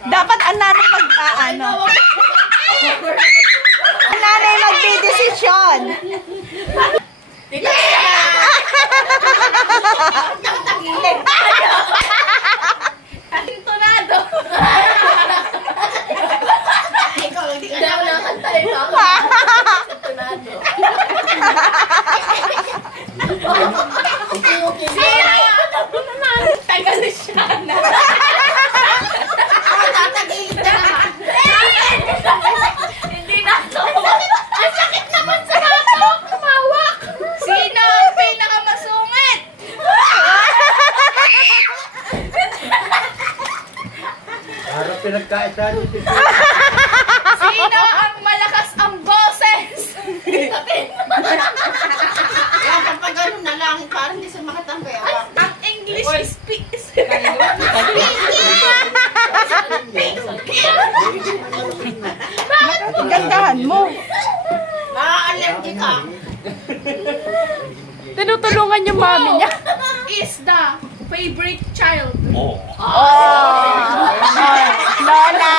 Dapat ang nanay mag-ano. Ang nanay magdidesisyon. Ating tonado. Ikaw, hindi ka na nakantay na ako. Tonado. Sira! Tagal siya na. Tatagilid na naman. Hindi na ito. Ang sakit naman sa nato. Kumawak. Sino ang pinakamasungit? Harap pinagkaitan. Sino ang malakas ang boses? Yan, kapag gano'n na lang, parang hindi siya makatambay. Ang English speaks. Gandahan mo. Ma-allergy ka. Tinutulungan yung mami niya. Is the favorite child. Oh, Lola.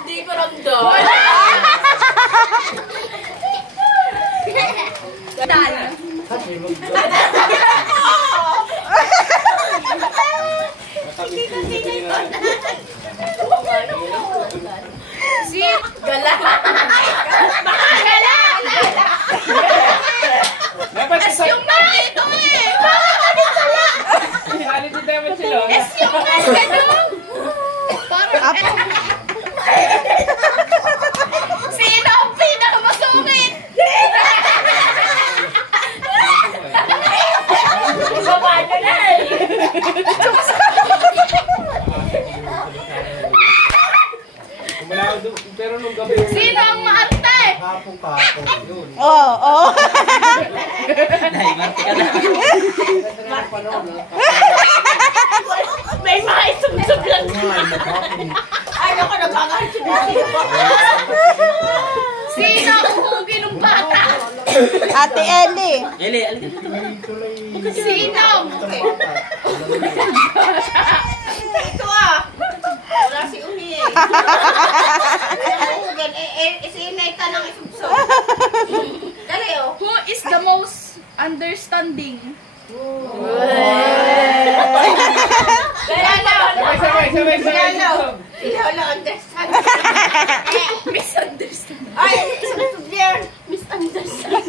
Hindi ko ramdam. Dal. Si Gala. Gala. Es yung dito eh. Es yung ganun. Parang sino ang pinakamasungit? Baba na na eh. Pero nung gabi Sino ang maarte? hapong yun. Oo. May mga isumsum lang. Ay, ako nagkakaroon siya. Sino ang hugi ng bata? Ate Ellie. Sino? Ito ah. Wala si Uni eh. Si Inay tanang isubsob. Dali oh. Who is the most understanding? Sabay. Ilaw lang understand. Misunderstanding. Ay, isubsob there. Misunderstanding.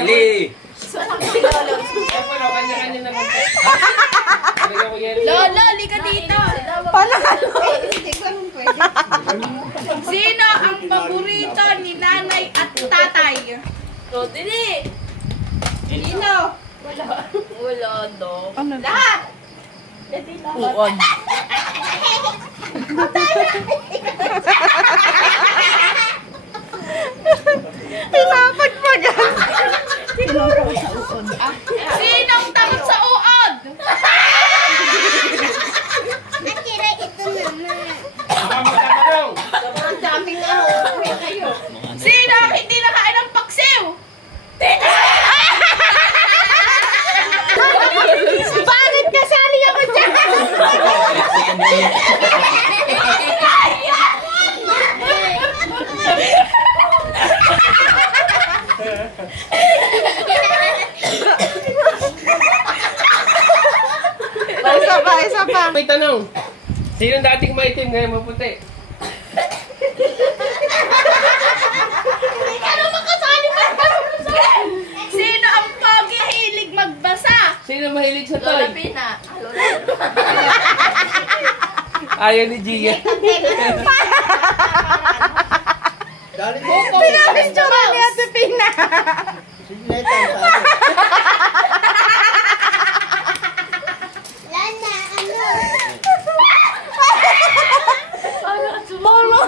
Eli! Lolo, lika dito. Panalo. Hindi ko anong pwede. Sino ang paborito ni nanay at tatay? O, dili. Sino? Wala do. Ano? Lahat. Uon. Pinapag pa yan. Sinong takot sa uod? Ang daming kayo. Sino ang hindi nakain ng paksiw? Bakit kasali ako dyan? Isa pa. May tanong. Sino dating maitim ngayon maputi? Sino ang pogi hilig magbasa? Sino mahilig sa Lola toy? Pina. Ayaw ni Gia. Pinapis naman ni Ate Pina. Bolo.